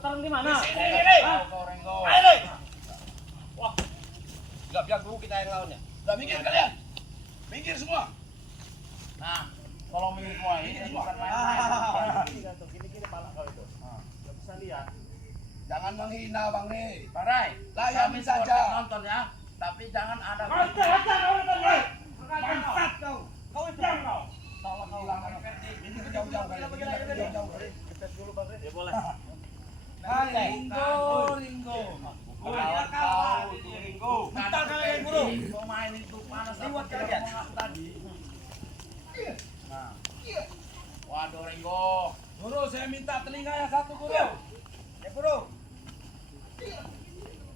pertarungan di mana? Sini. Ayo. Wah. Enggak biar dulu kita yang lawannya. Udah minggir kalian. Minggir semua. Nah, tolong minggir semua. Ini bukan main. Gini pala kau itu. Enggak bisa lihat. Jangan menghina Bang Nih. Parai, Layani kami saja. supporter nonton ya. Tapi jangan ada Bangsat kau. Kau hitam kau. tolong hilangkan Ferdi. Ini jauh-jauh kalian. Jauh-jauh. Kita dulu Bang. Ya boleh. Ringo. Ya kau, Ringo. Mental kalian guru. Mau main itu panas Liwat kalian. tadi. Nah. Waduh Ringo. Guru, saya minta telinga yang satu, Guru. Ya guru.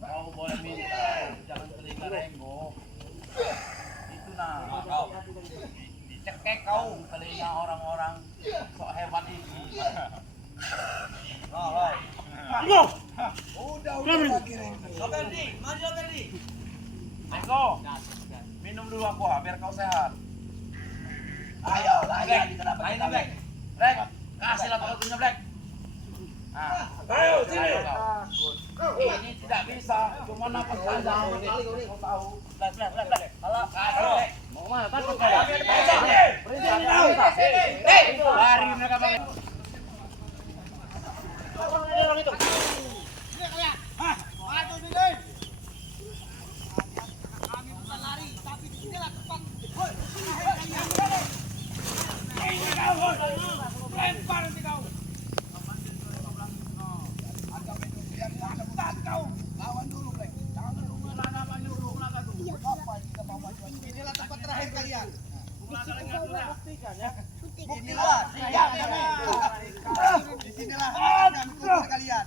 Kau boleh minta, jangan telinga Ringo. Itu nah, kau dicekek kau telinga orang-orang sok hebat itu. Udah lagi Ring. Ferdi, maju Ferdi. Ringo, minum dulu aku biar kau sehat. Ayo, layani kenapa Ayo, kita Black. Black, kasih lah waktunya Black. Nah, Ayo, sini. ini tidak bisa, cuma napas saja. Kau tahu. Black. Halo, Black. Mau mana? Takut kau. Lari mereka pakai. Orang itu. Lawan dulu, Black. Jangan dulu Inilah tempat terakhir kalian. Inilah. Disinilah akan kubur kalian.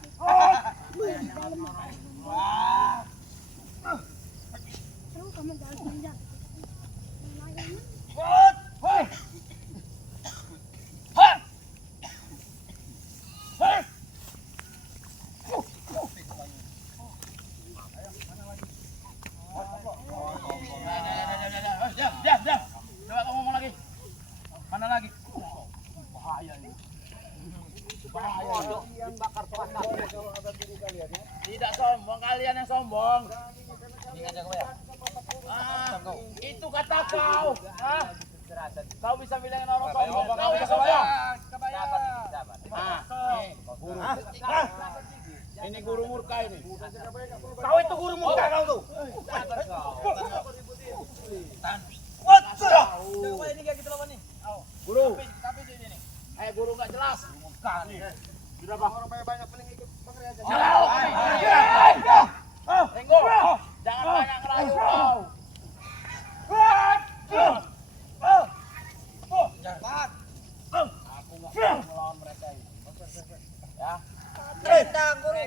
Diam. Coba kau ngomong lagi. Mana lagi? Bahaya ini. Tidak sombong, kalian yang sombong. Itu kata kau. Kau bisa bilangin orang sombong. Kau yang sombong. Guru. Ini guru murka ini. Kau itu guru muka kau tuh. Ini kayak gitu lawan nih. Guru. Guru nggak jelas. Bukan. Sudah bang. Banyak paling ikut pekerjaan. Ringo, jangan banyak ngerayu kau. Cepat. Aku nggak mau melawan mereka ini. Ya. Tendang guru.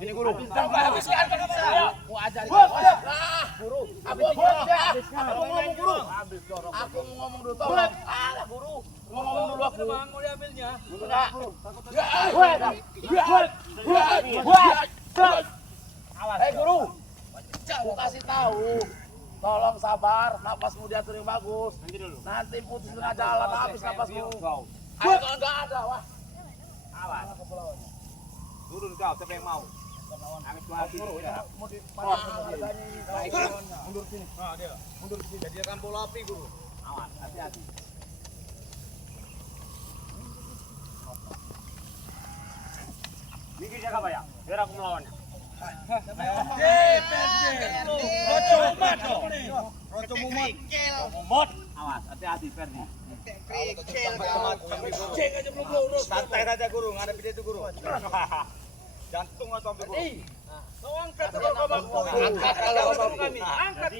Ini guru. Habiskan kau bisa. Aku ajarin kau. Guru. Aku ngomong guru. Aku mau ngomong dulu. Tolong. Guru. Ngomong dulu aku. Mau diambilnya. Guru. Aku kasih tahu. Tolong sabar, napasmu diatur yang bagus. Nanti putus tengah jalan, habis napasmu. Ayo kalau nggak ada, wah. Awas. Turun kau, siapa yang mau? Guru, ya. Mau di Mundur sini. Mundur sini. Jadi akan bola api guru. awas, hati-hati. Minggir jaga bayang. Biar aku melawannya. Roco Mumat. Awas, hati-hati Ferdi. Santai saja guru, ngadep dia itu guru. Jantung atau guru. Angkat kalau kami. Angkat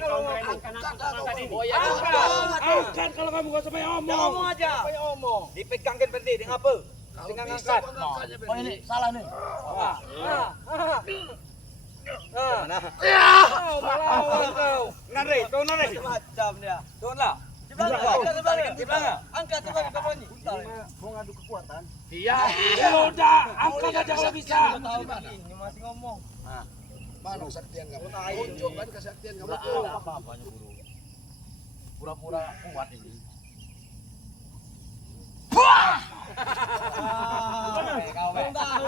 kalau kamu gak sampai omong. Ngomong aja. Dipegangkan berarti, di ngapa? Tinggal ngangkat. Oh ini salah nih. Melawan kau. Nari, kau nari. Macam dia. Tuan lah. Di belakang. Angkat di belakang ini. Mau ngadu kekuatan. Iya. Udah, angkat aja kalau bisa. Ini masih ngomong. Mana kesaktian kamu? Tunjukkan kesaktian kamu. Nggak ada apa-apanya guru. Pura-pura kuat ini. Kau tahu.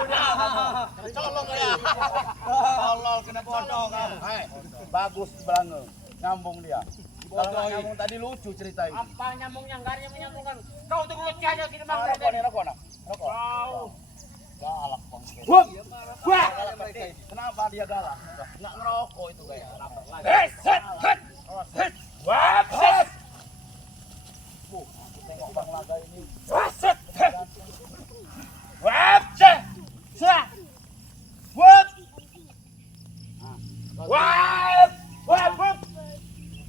Colong ya. Tolol kena bodong kamu. Bagus Belangge. Nyambung dia. Kalau nggak nyambung tadi lucu cerita ini. Apa nyambungnya? Nggak ada menyambungkan. Kau tuh lucu aja gini bang. Rokok nih, rokok. Kau. Galak bang. Wah. Kenapa dia galak? Nggak ngerokok itu kayak. Wah. Tengok bang Laga ini.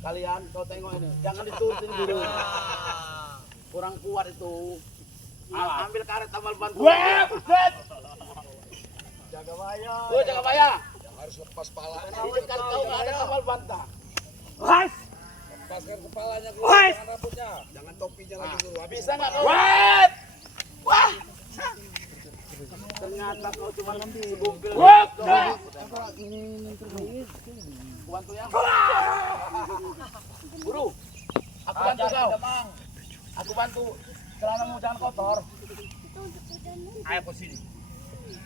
Kalian kau tengok ini, jangan diturutin dulu. Kurang kuat itu. Ambil karet tambal bantu. Jaga wayang. Jaga bayar. Harus lepas pala. Ini kan kau nggak ada tambal bantah. Lepaskan kepalanya dulu, jangan rambutnya. Jangan topinya lagi dulu. Habis Bisa nggak kau? Ternyata kau cuma segumpil. Bantu ya. Buru. Aku bantu kau. Aku bantu. Celanamu jangan kotor. Ayo ke sini.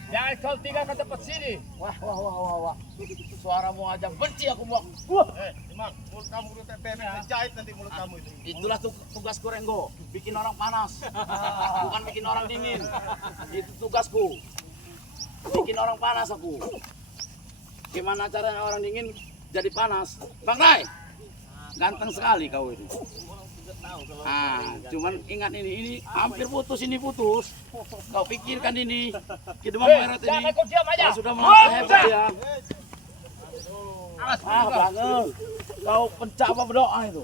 Jangan kau tinggal ke tempat sini. Wah. Suaramu aja benci aku mau. Dimang, mulut kamu udah TPM jahit nanti mulut kamu itu. Itulah tugasku Renggo, bikin orang panas. Bukan bikin orang dingin. Itu tugasku. Bikin orang panas aku. Gimana caranya orang dingin jadi panas? Bang Rai, ganteng sekali kau itu. Cuman ingat ini hampir putus ini putus. Kau pikirkan ini, Kidemang Merot ini. Jangan kau diam aja. Kau sudah melangkah hebat ya. Bang, kau pencak apa berdoa itu?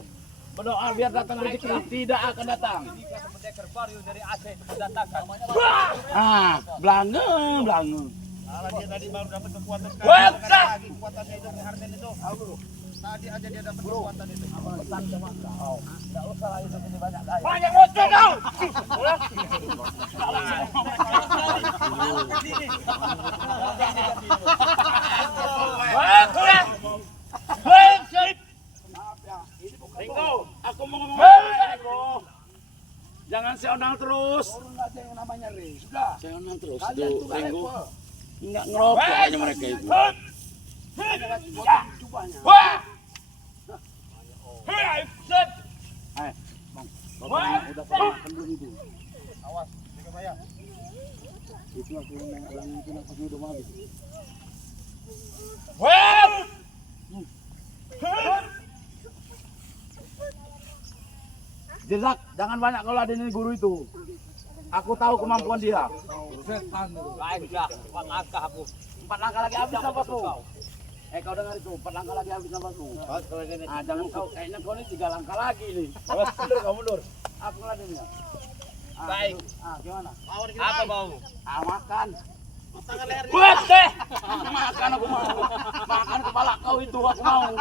Berdoa biar datang rezeki, tidak akan datang. Pendekar baru dari Aceh mendatangkan. Belange. Kalau dia tadi baru dapat kekuatan Wah, sekarang, lagi kekuatannya itu Harden itu. Tadi aja dia dapat kekuatan itu. Pesan sama kau, tidak usah lagi begini banyak daya. Banyak ngoceh kau. Ringo, aku mau ngomong Ringo. Jangan seonang terus. Seonang terus tuh Ringo. Enggak ngerokok aja mereka itu. Udah pernah kendung itu. Awas, jaga bayar. Itu aku bilang itu aku udah mau habis. Jerak, jangan banyak kalau ada ini guru itu. Aku tahu kemampuan dia. Lain dah. 4 langkah aku. 4 langkah lagi habis nafasmu. Kau dengar itu, 4 langkah lagi habis nafasmu. Jangan kau, kayaknya kau ini 3 langkah lagi nih. Mundur. Aku lagi nih. Baik. Gimana? Apa mau? Makan. Tangan leher. Buat deh. Makan aku mau. Makan kepala kau itu aku mau.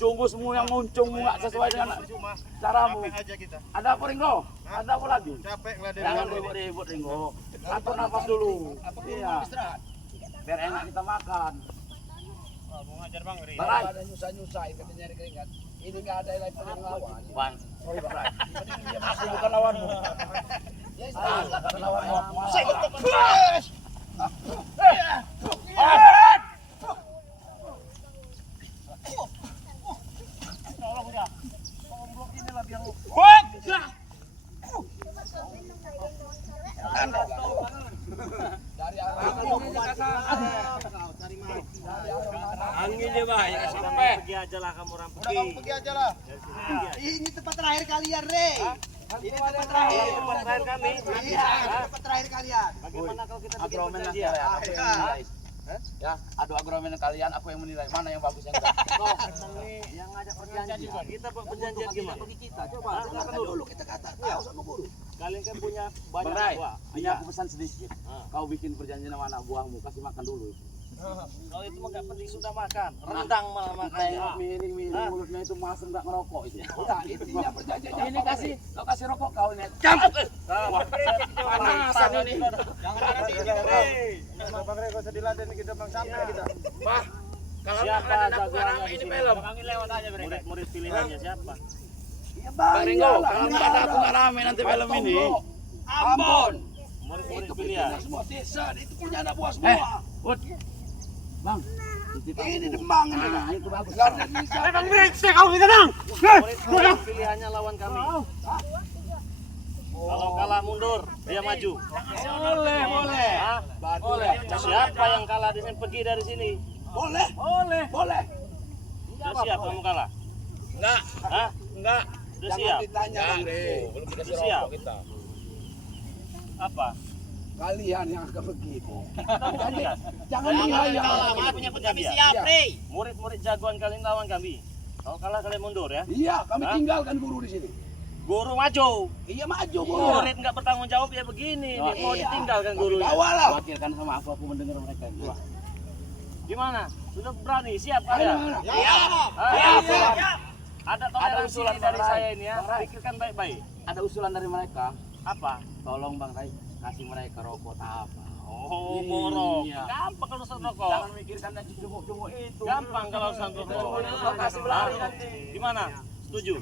Jungkusmu yang muncung nggak sesuai dengan caramu. Capek aja kita. Ada apa Ringo? Ada apa lagi? Capek ngeladenin Jangan kamu ini. ribut Ringo. Atur nafas dulu. Iya. Biar enak kita makan. Mau ngajar Bang Ri. Barai. ada nyusah-nyusah ikut nyari keringat. Ini nggak ada level yang lawan. Bang, sorry Barai. Aku bukan lawanmu. Ayo, bukan lawanmu. Anginnya bahaya. Sampai pergi aja lah kamu orang Udah kamu pergi aja lah. Ini tempat terakhir kalian, Re. Ini tempat terakhir. Tempat terakhir kami. Iya, tempat terakhir kalian. Bagaimana kalau kita bikin Agromen perjanjian? kalian, aku yang menilai. Ya, adu agromen kalian, aku yang menilai mana yang bagus yang enggak. Yang ngajak perjanjian. Kita buat perjanjian gimana? Bagi kita, coba dengarkan dulu kita kata tahu sama guru. Kalian kan punya banyak Berai, buah. ini aku pesan sedikit. Kau bikin perjanjian sama anak buahmu, kasih makan dulu. Kalau itu mah nggak penting sudah makan. Rendang malah makannya. Tengok miring-miring mulutnya itu masuk nggak ngerokok itu. Udah, intinya perjanjian. Ini kasih, kau kasih rokok kau ini. Campur. Wah, panasan ini. Jangan nanti kita, Bang Ri, kau sedih laden kita Bang sampai kita. Bah, kalau nggak Siapa ada aku jagoannya rame di ini sini? film. Panggil lewat aja mereka. Murid-murid pilihannya siapa? Bang Ringo, kalau nggak ada aku nggak rame nanti film ini. Ambon. Murid-murid Itu pilihan. punya semua desa, itu punya anak buah semua. Ud. Bang. Ini Demang ini. Nah, itu bagus. Gak ada bisa. Bang brengsek kau kita bang. Murid-murid pilihannya lawan kami. Kalau kalah mundur, dia maju. Boleh, boleh. Hah? Boleh. Siapa yang kalah di sini pergi dari sini? Boleh, Boleh. boleh. Sudah siap kamu kalah? Enggak, Hah? enggak. Sudah Jangan siap? ditanya Bang De. Belum dikasih Sudah siap? rokok kita. Apa? Kalian yang akan begitu. Jangan Jangan menghayal. Kami punya penjaga. Murid-murid jagoan kalian lawan kami. Kalau kalah kalian mundur ya. Iya, kami Hah? tinggalkan guru di sini. Guru maju. Iya maju guru. Murid nggak bertanggung jawab ya begini. Nih, mau ditinggalkan gurunya. Bawalah. Wakilkan sama aku mendengar mereka. Gimana? Sudah berani? Siap Ayo, kalian? mana? Ada toleransi usulan dari Bang Rai. saya ini ya. Bang Rai. Pikirkan baik-baik. Ada usulan dari mereka, Apa? tolong Bang Rai kasih mereka rokok tak apa. Oh, borok. Iya. Gampang kalau urusan rokok. Jangan mikirkan nanti cunguk-cunguk itu. Gampang kalau urusan rokok. Kau kasih belari nanti. Gimana? Setuju?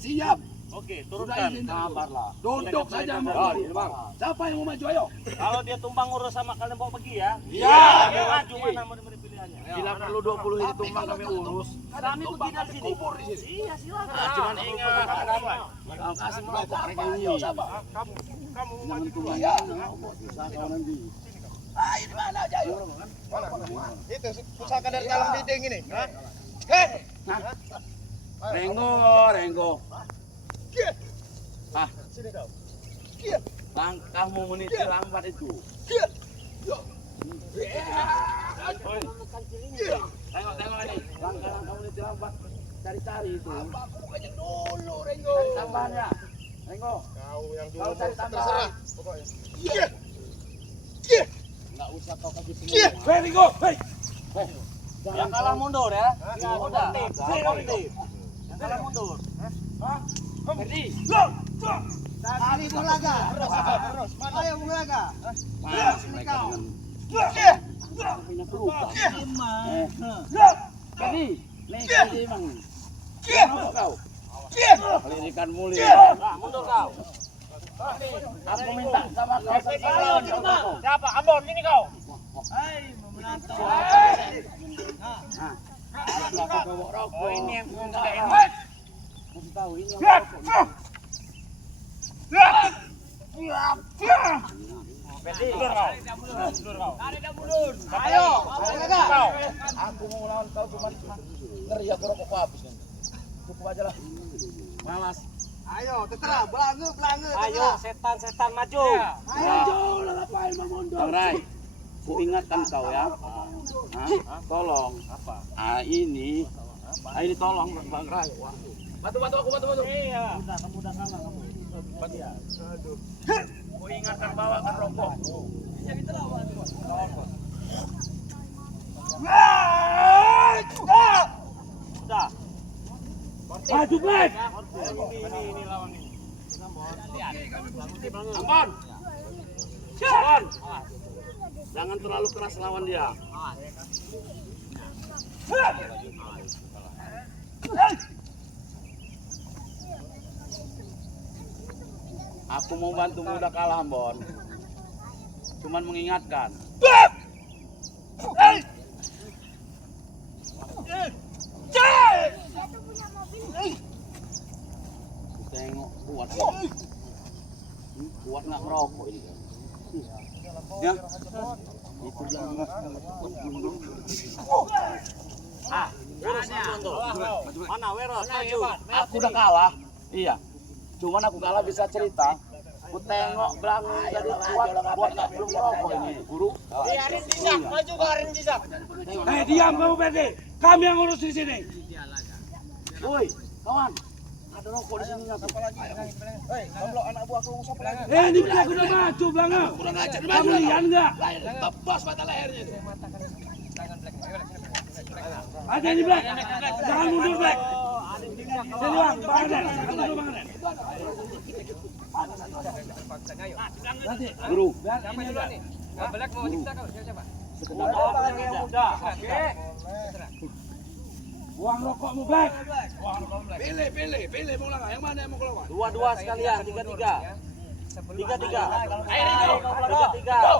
Siap. Oke, Sudah turunkan. izin. Sabarlah. Duduk saja Oh, Bang. Bang. Siapa yang mau maju ayo? Kalau dia tumbang urus sama kalian bawa pergi ya. Iya. Dia maju mana murid-murid pilihannya. Bila perlu 20 ini tumbang kami urus. Kami pergi dari sini. Kubur di sini. Iya, silakan. Cuman ingat, Kenapa? kau kasih merokok mereka ini. Ayo siapa? Jangan tumbang. Iya. Susah kau nanti. Ah, ini mana aja ayo. Itu pusaka dari dalam bideng ini. Renggo. Ah, Sini kau. langkahmu meniti lambat itu. Tengok ini. Langkah meniti lambat. Cari-cari itu. Bukannya dulu Renggo. Cari tambahannya. Renggo. Kau yang Kau cari tambahan. terserah. Pokoknya. Enggak usah kau kasih semua. Hei Renggo, hei. Yang kalah mundur ya. Ya udah. Komplit. Yang kalah mundur. Tadi Bulaga. Terus. Ayo Bulaga. Mas, mereka dengan punya pelukan. Jadi, nih emang. Kenapa kau? Pelirikan mulia. Nah, mundur kau. Aku minta sama kau sekarang. Siapa? Ambon ini kau. Aku bawa rokok. Oh ini yang enggak enak. Kasih tahu ini yang rokok. Mundur kau. Mundur kau. Ayo. Kau. Aku mau lawan kau cuma teriak rokok habis nanti. Cukup aja lah. Malas. Ayo, terserah. Belange. Ayo setan-setan maju. Maju lah ngapain mau mundur? Bang Rai, ku ingatkan kau ya. Tolong. Apa? Ini tolong Bang Rai. Bantu aku. Iya. Kamu udah kalah kamu. Ku ingatkan bawakan rokok. Sudah. Maju Black. Ini lawan ini. Ambon. Ambon. Jangan terlalu keras lawan dia. Aku mau bantu udah kalah Ambon. Cuman mengingatkan. Tengok kuat. Kuat nggak ngerokok ini kan? Ya. Itu bilang Mana Wero? Maju. aku udah kalah. Iya. Cuman aku kalah bisa cerita. Aku tengok belakang jadi kuat nggak belum ngerokok ini guru. Arin Jizak. Maju ke Arin Jizak. Hei diam kamu Bede. Kami yang ngurus di sini. Woi, kawan. Ada rokok di sini nggak? Hei, kamu anak buahku ngusap lagi. Ini Black udah maju belanga. Kurang ajar Kamu lihat enggak? Tebas mata lehernya itu. Ada ini Black. Jangan mundur Black. Sini Bang, Bang Aden. Mundur Bang Aden. Nanti Guru. Yang muda. uang rokokmu Black. Pilih mau lah. Yang mana yang mau keluar? Dua-dua sekalian, tiga-tiga. Tiga. Ayo Ringo. Tiga.